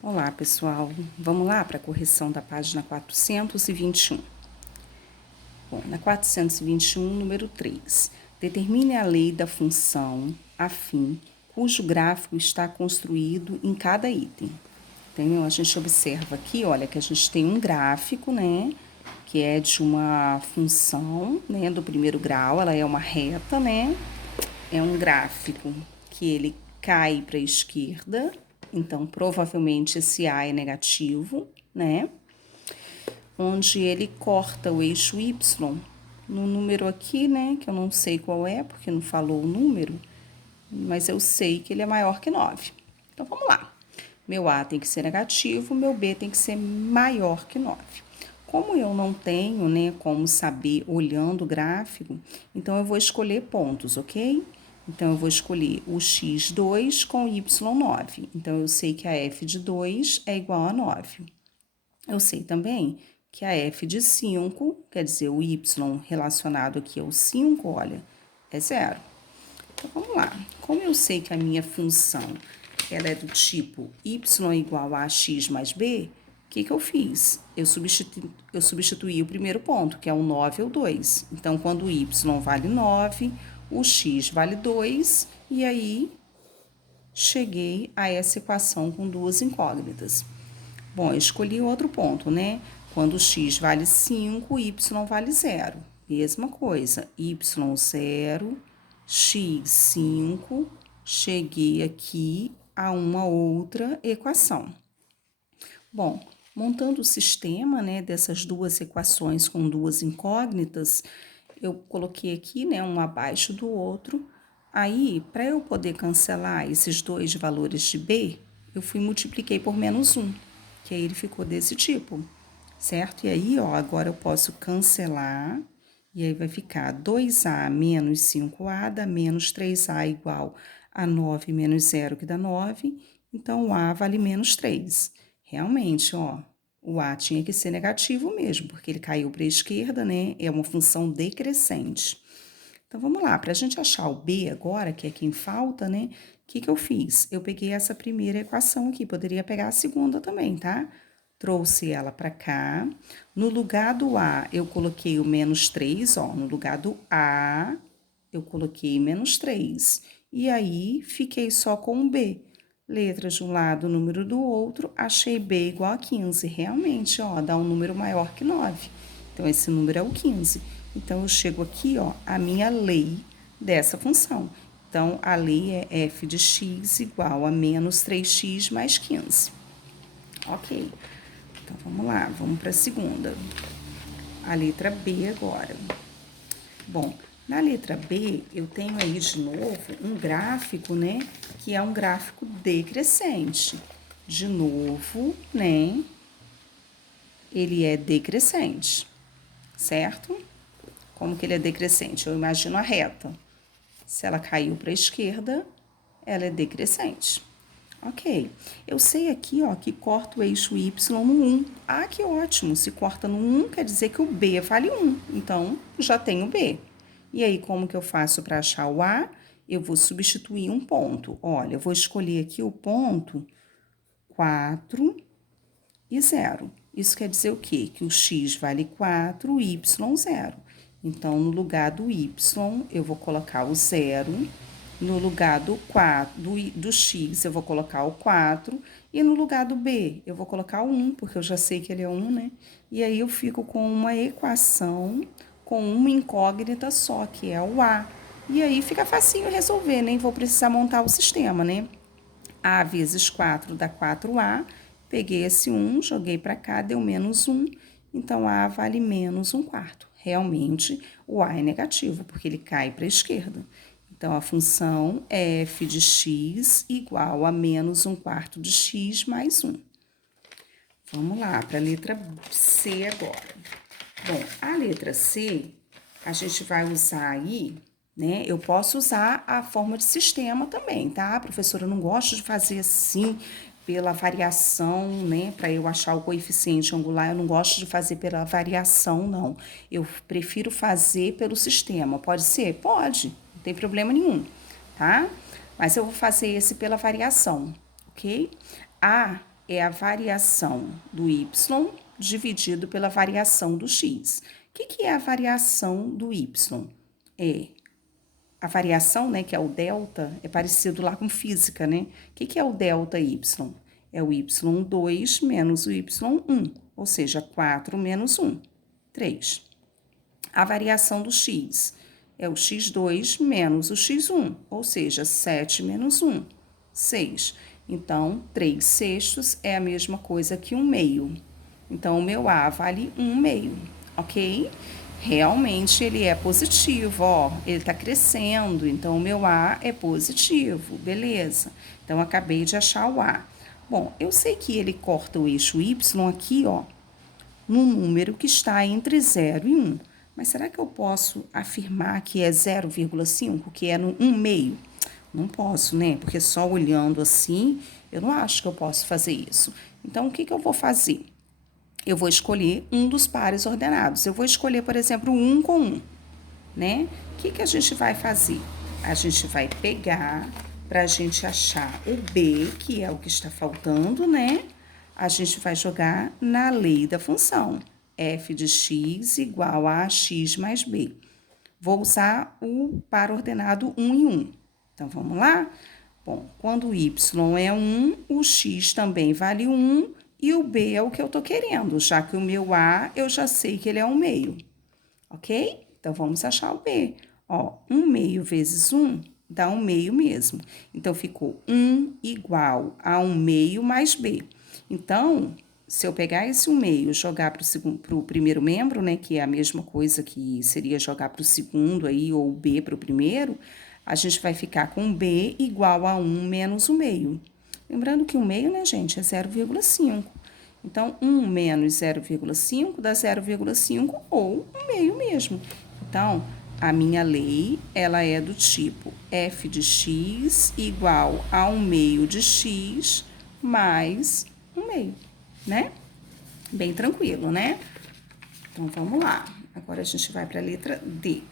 Olá, pessoal. Vamos lá para a correção da página 421. Bom, na 421, número 3. Determine a lei da função afim cujo gráfico está construído em cada item. Então, a gente observa aqui, olha, que a gente tem um gráfico, né, que é de uma função, né, do primeiro grau, ela é uma reta, né, é um gráfico que ele cai para a esquerda, então provavelmente esse A é negativo, né? Onde ele corta o eixo Y no número aqui, né? Que eu não sei qual é, porque não falou o número, mas eu sei que ele é maior que 9. Então vamos lá. Meu A tem que ser negativo, meu B tem que ser maior que 9. Como eu não tenho, né, como saber olhando o gráfico, então eu vou escolher pontos, ok? Então, eu vou escolher o x2 com o y9. Então, eu sei que a f de 2 é igual a 9. Eu sei também que a f de 5, quer dizer, o y relacionado aqui ao 5, olha, é zero. Então, vamos lá. Como eu sei que a minha função ela é do tipo y igual a x mais b, o que eu fiz? Eu substituí o primeiro ponto, que é o 9 ou 2. Então, quando o y vale 9, o x vale 2, e aí cheguei a essa equação com duas incógnitas. Bom, eu escolhi outro ponto, né? Quando x vale 5, y vale 0. Mesma coisa, y0, x5, cheguei aqui a uma outra equação. Bom, montando o sistema, né, dessas duas equações com duas incógnitas, eu coloquei aqui, né, um abaixo do outro. Aí, para eu poder cancelar esses dois valores de b, eu multipliquei por menos 1, que aí ele ficou desse tipo, certo? E aí, ó, agora eu posso cancelar, e aí vai ficar 2a menos 5a dá menos 3a igual a 9 menos 0, que dá 9. Então, o a vale menos 3. Realmente, ó, o a tinha que ser negativo mesmo, porque ele caiu para a esquerda, né? É uma função decrescente. Então, vamos lá, para a gente achar o b agora, que é quem falta, né? O que eu fiz? Eu peguei essa primeira equação aqui, poderia pegar a segunda também, tá? Trouxe ela para cá. No lugar do a, eu coloquei o menos 3, ó. No lugar do a, eu coloquei menos 3. E aí, fiquei só com o b. Letra de um lado, número do outro, achei b igual a 15. Realmente, ó, dá um número maior que 9. Então, esse número é o 15. Então, eu chego aqui, ó, a minha lei dessa função. Então, a lei é f de x igual a menos 3x mais 15. Ok. Então, vamos lá, vamos para a segunda. A letra B agora. Bom, na letra B, eu tenho aí de novo um gráfico, né? Que é um gráfico decrescente. De novo, né? Ele é decrescente, certo? Como que ele é decrescente? Eu imagino a reta. Se ela caiu para a esquerda, ela é decrescente. Ok. Eu sei aqui, ó, que corta o eixo Y no 1. Ah, que ótimo. Se corta no 1, quer dizer que o B vale 1. Então, já tenho B. E aí, como que eu faço para achar o A? Eu vou substituir um ponto. Olha, eu vou escolher aqui o ponto 4 e 0. Isso quer dizer o quê? Que o x vale 4, o y 0. Então, no lugar do y, eu vou colocar o 0. No lugar do 4, do x, eu vou colocar o 4. E no lugar do b, eu vou colocar o 1, porque eu já sei que ele é 1, né? E aí, eu fico com uma equação com uma incógnita só, que é o a. E aí, fica facinho resolver, nem vou precisar montar o sistema, né? A vezes 4 dá 4A. Peguei esse 1, joguei para cá, deu menos 1. Então, A vale menos 1/4. Realmente, o A é negativo, porque ele cai para a esquerda. Então, a função é f de x igual a menos 1/4 de x mais 1. Vamos lá, para a letra C agora. Bom, a letra C, a gente vai usar aí, né? Eu posso usar a forma de sistema também, tá? Professora, eu não gosto de fazer assim, pela variação, né? Para eu achar o coeficiente angular, eu não gosto de fazer pela variação, não. Eu prefiro fazer pelo sistema. Pode ser? Pode, não tem problema nenhum, tá? Mas eu vou fazer esse pela variação, ok? A é a variação do y dividido pela variação do x. O que é a variação do y? A variação, né, que é o delta, é parecido lá com física, né? O que é o delta y? É o y2 menos o y1, ou seja, 4 menos 1, 3. A variação do x é o x2 menos o x1, ou seja, 7 menos 1, 6. Então, 3 sextos é a mesma coisa que 1 meio. Então, o meu A vale 1 meio, ok? Realmente ele é positivo, ó, ele tá crescendo, então o meu A é positivo, beleza. Então, acabei de achar o A. Bom, eu sei que ele corta o eixo Y aqui, ó, num número que está entre 0 e 1. Mas será que eu posso afirmar que é 0,5, que é no 1 meio? Não posso, né? Porque só olhando assim, eu não acho que eu posso fazer isso. Então, o que eu vou fazer? Eu vou escolher um dos pares ordenados. Eu vou escolher, por exemplo, 1 com 1, né? O que a gente vai fazer? A gente vai pegar, para a gente achar o B, que é o que está faltando, né? A gente vai jogar na lei da função. F de x igual a x mais b. Vou usar o par ordenado 1 em 1. Então, vamos lá? Bom, quando o y é 1, o x também vale 1 e o b é o que eu tô querendo, já que o meu a eu já sei que ele é 1 meio, ok? Então, vamos achar o b. Ó, 1 meio vezes 1 dá 1 meio mesmo. Então, ficou 1 igual a 1 meio mais b. Então, se eu pegar esse 1 meio e jogar para o primeiro membro, né, que é a mesma coisa que seria jogar para o segundo aí, ou b para o primeiro, a gente vai ficar com b igual a 1 menos 1 meio. Lembrando que 1 meio, né, gente, é 0,5. Então, 1 menos 0,5 dá 0,5 ou 1 meio mesmo. Então, a minha lei, ela é do tipo f de x igual a 1 meio de x mais 1 meio, né? Bem tranquilo, né? Então, vamos lá. Agora, a gente vai para a letra D.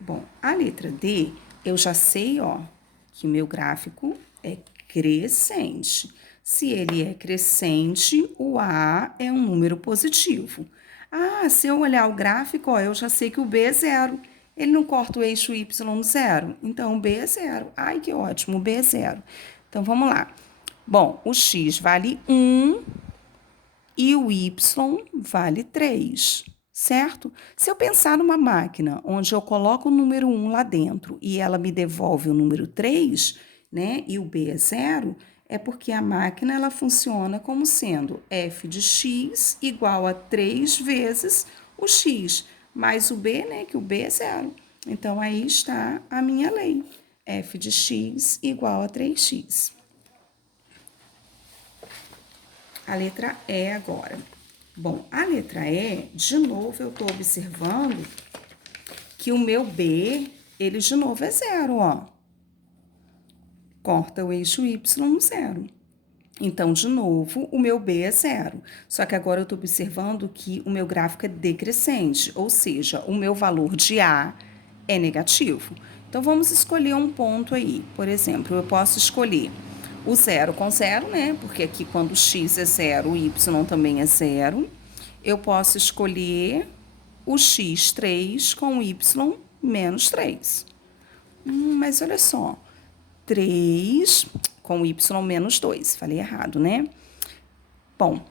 Bom, a letra D, eu já sei, ó, que o meu gráfico é crescente. Se ele é crescente, o A é um número positivo. Ah, se eu olhar o gráfico, ó, eu já sei que o B é zero. Ele não corta o eixo Y no zero, então o B é zero. Ai, que ótimo, o B é zero. Então, vamos lá. Bom, o X vale 1 e o Y vale 3, certo? Se eu pensar numa máquina onde eu coloco o número 1 lá dentro e ela me devolve o número 3, né, e o B é zero, é porque a máquina ela funciona como sendo f de x igual a 3 vezes o x, mais o B, né, que o B é zero. Então, aí está a minha lei, f de x igual a 3x. A letra E agora. Bom, a letra E, de novo, eu tô observando que o meu B, ele de novo é zero, ó. Corta o eixo Y no zero. Então, de novo, o meu B é zero. Só que agora eu tô observando que o meu gráfico é decrescente, ou seja, o meu valor de A é negativo. Então, vamos escolher um ponto aí. Por exemplo, eu posso escolher o 0 com 0, né? Porque aqui quando x é 0, o y também é 0. Eu posso escolher o x3 com o y menos 3. Mas olha só, 3 com o y menos 2. Falei errado, né? Bom,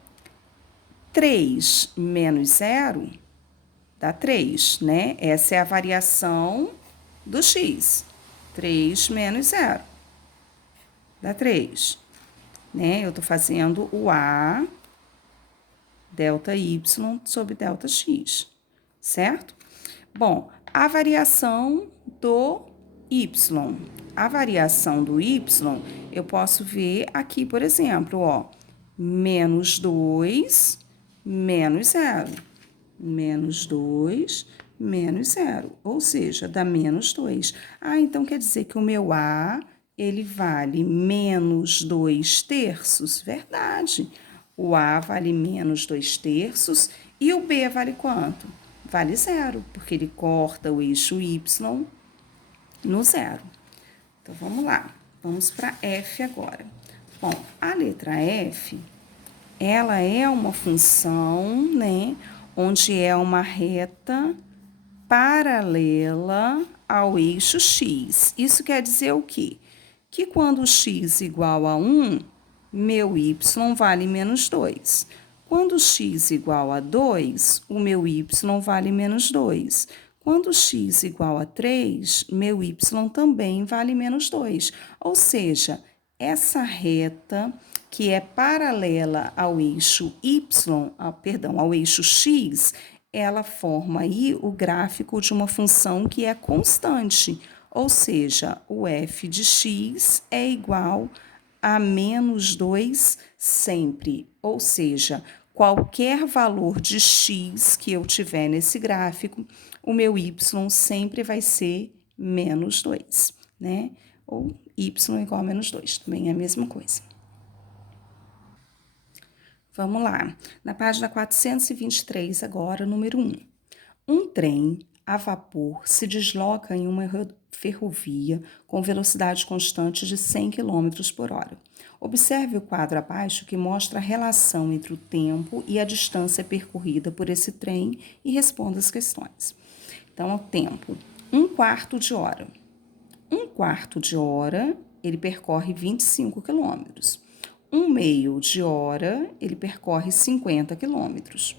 3 menos 0 dá 3, né? Essa é a variação do x. 3 menos 0 dá 3, né? Eu tô fazendo o A delta y sobre delta x, certo? Bom, a variação do y. A variação do y, eu posso ver aqui, por exemplo, ó, menos 2, menos 0. Menos 2, menos 0, ou seja, dá menos 2. Ah, então quer dizer que o meu A, ele vale menos 2 terços? Verdade. O A vale menos 2 terços e o B vale quanto? Vale 0, porque ele corta o eixo Y no 0. Então, vamos lá. Vamos para F agora. Bom, a letra F, ela é uma função, né, onde é uma reta paralela ao eixo x. Isso quer dizer o quê? Que quando x igual a 1, meu y vale menos 2. Quando x igual a 2, o meu y vale menos 2. Quando x igual a 3, meu y também vale menos 2. Ou seja, essa reta que é paralela ao eixo ao eixo x, ela forma aí o gráfico de uma função que é constante, ou seja, o f de x é igual a menos 2 sempre, ou seja, qualquer valor de x que eu tiver nesse gráfico, o meu y sempre vai ser menos 2, né? Ou y igual a menos 2, também é a mesma coisa. Vamos lá, na página 423 agora, número 1. Um trem a vapor se desloca em uma ferrovia com velocidade constante de 100 km por hora. Observe o quadro abaixo que mostra a relação entre o tempo e a distância percorrida por esse trem e responda as questões. Então, o tempo, 1/4 de hora. 1/4 de hora, ele percorre 25 quilômetros. 1/2 de hora, ele percorre 50 quilômetros.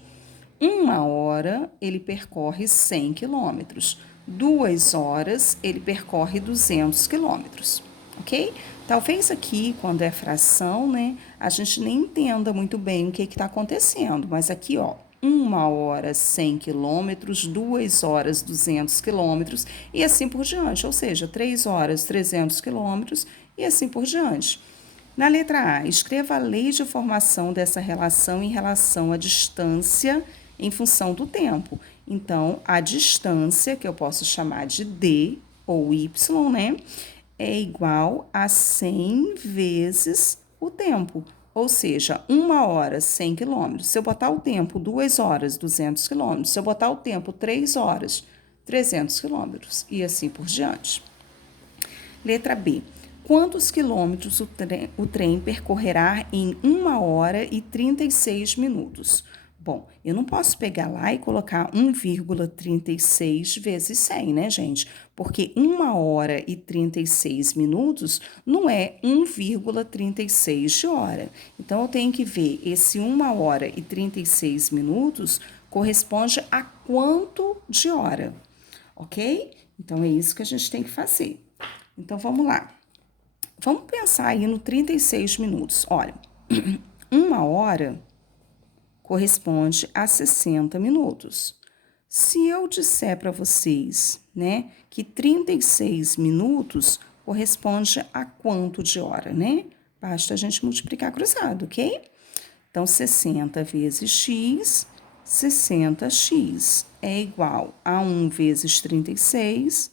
1 hora, ele percorre 100 quilômetros. 2 horas, ele percorre 200 quilômetros, ok? Talvez aqui, quando é fração, né, a gente nem entenda muito bem o que está acontecendo, mas aqui, ó, 1 hora, 100 quilômetros, 2 horas, 200 quilômetros e assim por diante, ou seja, 3 horas, 300 quilômetros e assim por diante. Na letra A, escreva a lei de formação dessa relação em relação à distância em função do tempo. Então, a distância, que eu posso chamar de D ou Y, né, é igual a 100 vezes o tempo. Ou seja, 1 hora, 100 quilômetros. Se eu botar o tempo 2 horas, 200 quilômetros. Se eu botar o tempo 3 horas, 300 quilômetros. E assim por diante. Letra B. Quantos quilômetros o trem percorrerá em 1 hora e 36 minutos? Bom, eu não posso pegar lá e colocar 1,36 vezes 100, né, gente? Porque 1 hora e 36 minutos não é 1,36 de hora. Então, eu tenho que ver esse 1 hora e 36 minutos corresponde a quanto de hora, ok? Então, é isso que a gente tem que fazer. Então, vamos lá. Vamos pensar aí no 36 minutos. Olha, 1 hora corresponde a 60 minutos. Se eu disser para vocês, né, que 36 minutos corresponde a quanto de hora, né? Basta a gente multiplicar cruzado, ok? Então, 60 vezes x, 60x é igual a 1 vezes 36,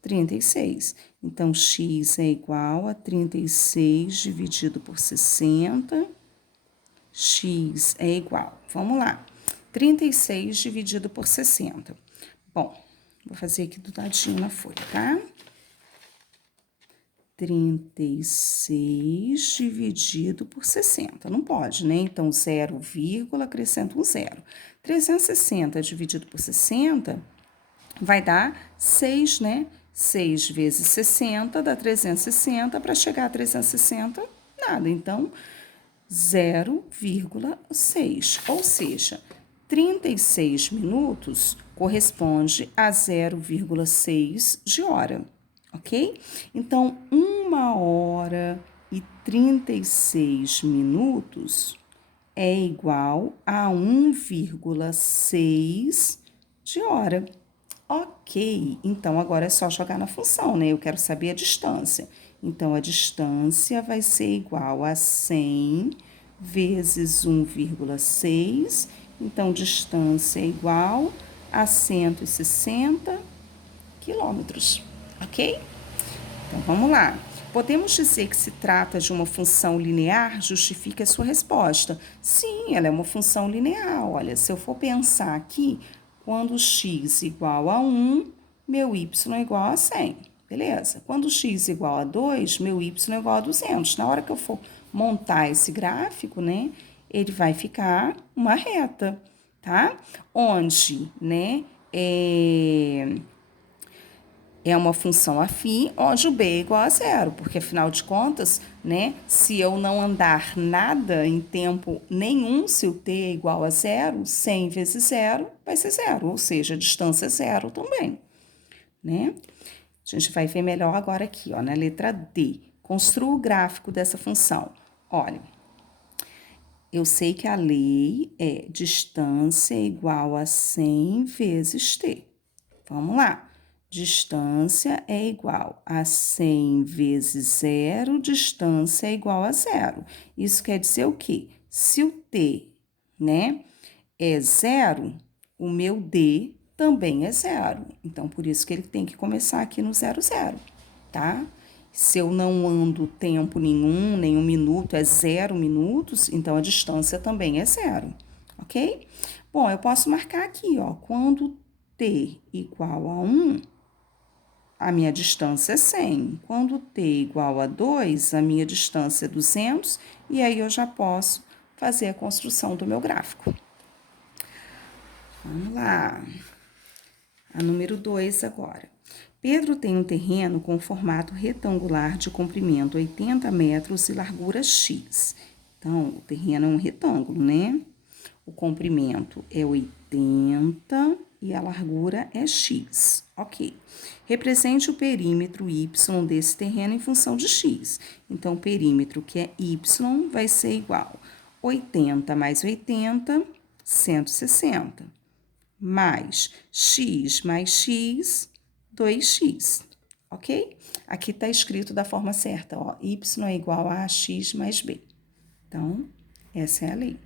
36. Então, x é igual a 36 dividido por 60. X é igual, vamos lá, 36 dividido por 60. Bom, vou fazer aqui do ladinho na folha, tá? 36 dividido por 60. Não pode, né? Então, 0, acrescenta um zero. 360 dividido por 60 vai dar 6, né? 6 vezes 60 dá 360. Para chegar a 360, nada. Então, 0,6. Ou seja, 36 minutos corresponde a 0,6 de hora, ok? Então, 1 hora e 36 minutos é igual a 1,6 de hora. Ok, então agora é só jogar na função, né? Eu quero saber a distância. Então, a distância vai ser igual a 100 vezes 1,6. Então, distância é igual a 160 quilômetros, ok? Então, vamos lá. Podemos dizer que se trata de uma função linear? Justifique a sua resposta. Sim, ela é uma função linear. Olha, se eu for pensar aqui, quando x igual a 1, meu y é igual a 100. Beleza. Quando x igual a 2, meu y é igual a 200. Na hora que eu for montar esse gráfico, né, ele vai ficar uma reta, tá? Onde, né, é uma função afim, onde o b é igual a zero, porque afinal de contas, né, se eu não andar nada em tempo nenhum, se o t é igual a zero, 100 vezes zero vai ser zero, ou seja, a distância é zero também, né? A gente vai ver melhor agora aqui, ó, na letra D. Construa o gráfico dessa função. Olha, eu sei que a lei é distância igual a 100 vezes t. Vamos lá. Distância é igual a 100 vezes zero, distância é igual a zero. Isso quer dizer o quê? Se o t, né, é zero, o meu d também é zero. Então, por isso que ele tem que começar aqui no zero, zero, tá? Se eu não ando tempo nenhum minuto, é 0 minutos, então a distância também é zero, ok? Bom, eu posso marcar aqui, ó, quando t igual a 1, a minha distância é 100. Quando t igual a 2, a minha distância é 200, e aí eu já posso fazer a construção do meu gráfico. Vamos lá. A número 2 agora. Pedro tem um terreno com formato retangular de comprimento 80 metros e largura x. Então, o terreno é um retângulo, né? O comprimento é 80 e a largura é x. Ok. Represente o perímetro y desse terreno em função de x. Então, o perímetro que é y vai ser igual a 80 mais 80, 160. Mais x, 2x, ok? Aqui está escrito da forma certa, ó, y é igual a x mais b. Então, essa é a lei.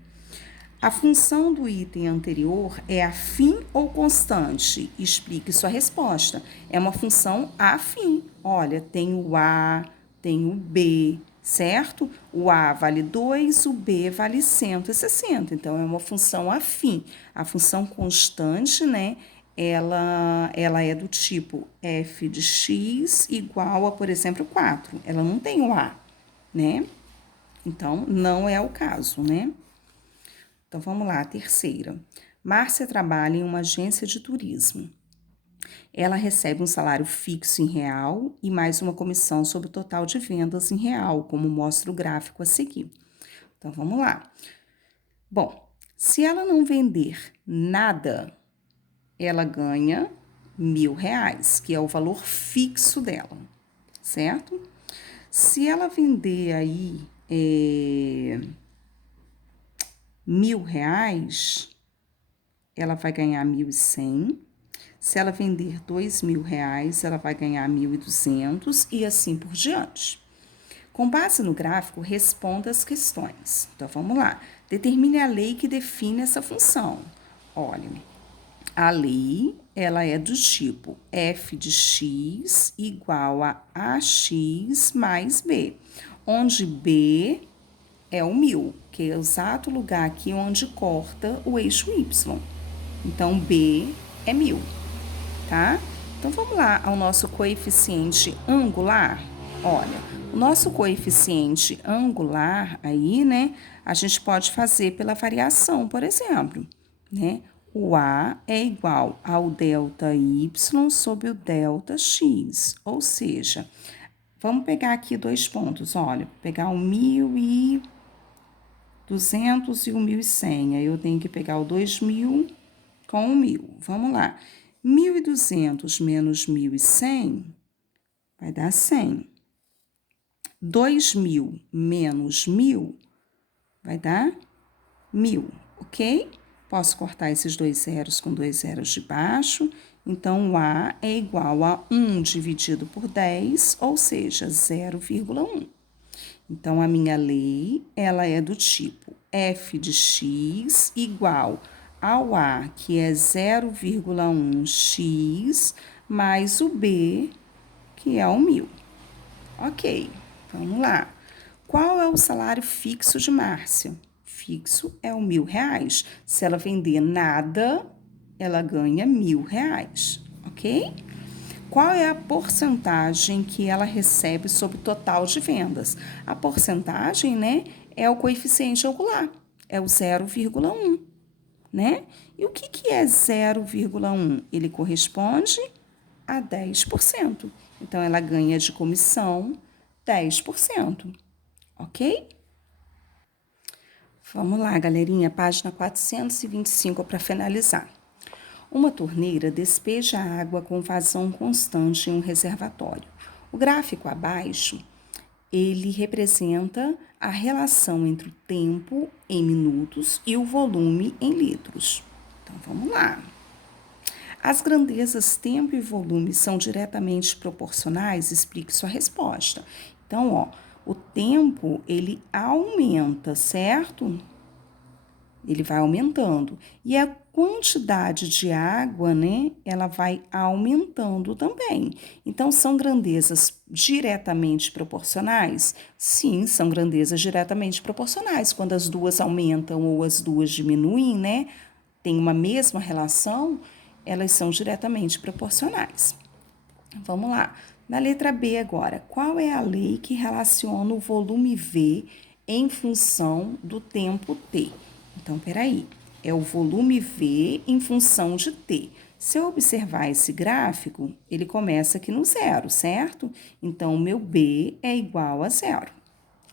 A função do item anterior é afim ou constante? Explique sua resposta. É uma função afim. Olha, tem o a, tem o b, certo? O a vale 2, o b vale 160. Então, é uma função afim. A função constante, né? Ela é do tipo f de x igual a, por exemplo, 4. Ela não tem o a, né? Então, não é o caso, né? Então, vamos lá, a terceira. Márcia trabalha em uma agência de turismo. Ela recebe um salário fixo em real e mais uma comissão sobre o total de vendas em real, como mostra o gráfico a seguir. Então, vamos lá. Bom, se ela não vender nada, ela ganha R$ 1.000, que é o valor fixo dela, certo? Se ela vender aí R$ 1.000, ela vai ganhar 1.100. Se ela vender R$ 2.000, ela vai ganhar 1.200 e assim por diante. Com base no gráfico, responda as questões. Então, vamos lá. Determine a lei que define essa função. Olha, a lei, ela é do tipo f de x igual a ax mais b, onde b é o 1.000, que é o exato lugar aqui onde corta o eixo y. Então, b é 1.000, tá? Então, vamos lá ao nosso coeficiente angular. Olha, o nosso coeficiente angular aí, né, a gente pode fazer pela variação, por exemplo, né? O A é igual ao delta y sobre o delta x, ou seja, vamos pegar aqui 2 pontos, olha, pegar o 1.200 e o 1.100, aí eu tenho que pegar o 2.000 com o 1.000, vamos lá. 1.200 menos 1.100 vai dar 100. 2.000 menos 1.000 vai dar 1.000, ok? Posso cortar esses 2 zeros com 2 zeros de baixo. Então, o A é igual a 1 dividido por 10, ou seja, 0,1. Então, a minha lei, ela é do tipo f de x igual ao A, que é 0,1x, mais o B, que é o 1.000. Ok, vamos lá. Qual é o salário fixo de Márcia? Fixo é o R$ 1.000. Se ela vender nada, ela ganha R$ 1.000, ok? Qual é a porcentagem que ela recebe sobre o total de vendas? A porcentagem, né, é o coeficiente angular, é o 0,1, né? E o que é 0,1? Ele corresponde a 10%. Então, ela ganha de comissão 10%, ok? Vamos lá, galerinha, página 425 para finalizar. Uma torneira despeja água com vazão constante em um reservatório. O gráfico abaixo, ele representa a relação entre o tempo em minutos e o volume em litros. Então, vamos lá. As grandezas tempo e volume são diretamente proporcionais? Explique sua resposta. Então, ó, o tempo, ele aumenta, certo? Ele vai aumentando. E a quantidade de água, né, ela vai aumentando também. Então, são grandezas diretamente proporcionais? Sim, são grandezas diretamente proporcionais. Quando as duas aumentam ou as duas diminuem, né, tem uma mesma relação, elas são diretamente proporcionais. Vamos lá. Na letra B agora, qual é a lei que relaciona o volume V em função do tempo T? Então, peraí, é o volume V em função de T. Se eu observar esse gráfico, ele começa aqui no zero, certo? Então, o meu B é igual a zero.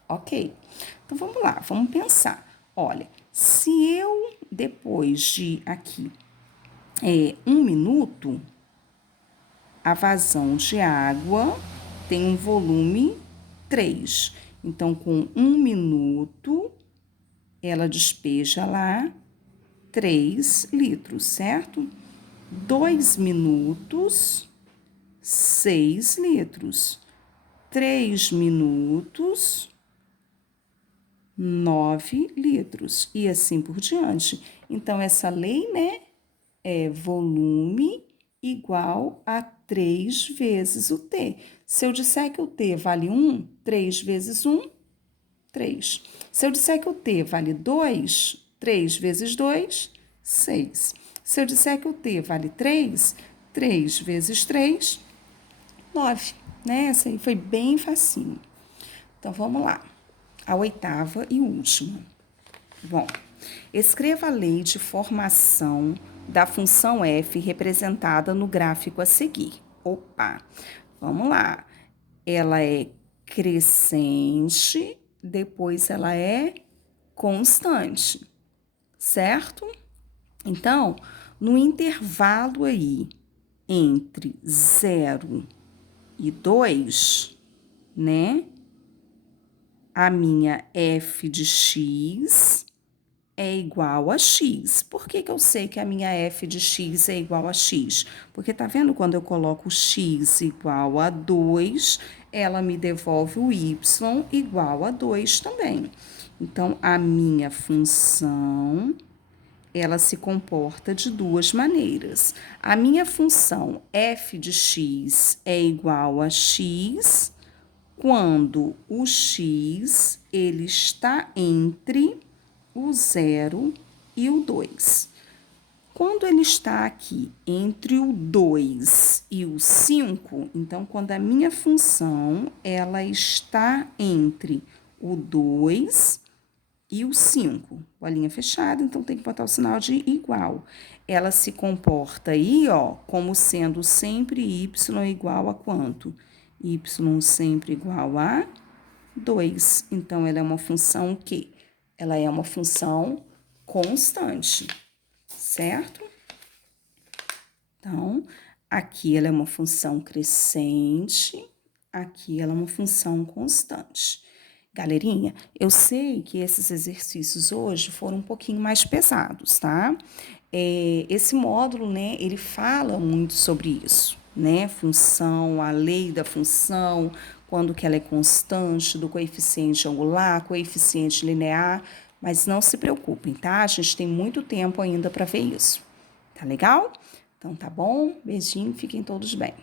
Ok? Então, vamos lá, vamos pensar. Olha, se eu, depois de aqui, 1 minuto, a vazão de água tem um volume 3. Então, com 1 minuto, ela despeja lá 3 litros, certo? 2 minutos, 6 litros. 3 minutos, 9 litros. E assim por diante. Então, essa lei, né, é volume igual a 3 vezes o T. Se eu disser que o T vale 1, 3 vezes 1, 3. Se eu disser que o T vale 2, 3 vezes 2, 6. Se eu disser que o T vale 3, 3 vezes 3, 9. Né? Essa aí foi bem facinho. Então, vamos lá. A oitava e última. Bom, escreva a lei de formação da função f representada no gráfico a seguir. Opa, vamos lá. Ela é crescente, depois ela é constante, certo? Então, no intervalo aí entre 0 e 2, né? A minha f de x é igual a x. Por que eu sei que a minha f de x é igual a x? Porque tá vendo quando eu coloco x igual a 2, ela me devolve o y igual a 2 também. Então, a minha função, ela se comporta de duas maneiras. A minha função f de x é igual a x quando o x ele está entre o 0 e o 2. Quando ele está aqui entre o 2 e o 5, então, quando a minha função ela está entre o 2 e o 5, bolinha fechada, então tem que botar o sinal de igual. Ela se comporta aí, ó, como sendo sempre y igual a quanto? Y sempre igual a 2. Então, ela é uma função o quê? Ela é uma função constante, certo? Então, aqui ela é uma função crescente, aqui ela é uma função constante. Galerinha, eu sei que esses exercícios hoje foram um pouquinho mais pesados, tá? Esse módulo, né, ele fala muito sobre isso, né? Função, a lei da função, quando que ela é constante, do coeficiente angular, coeficiente linear, mas não se preocupem, tá? A gente tem muito tempo ainda para ver isso. Tá legal? Então tá bom? Beijinho, fiquem todos bem.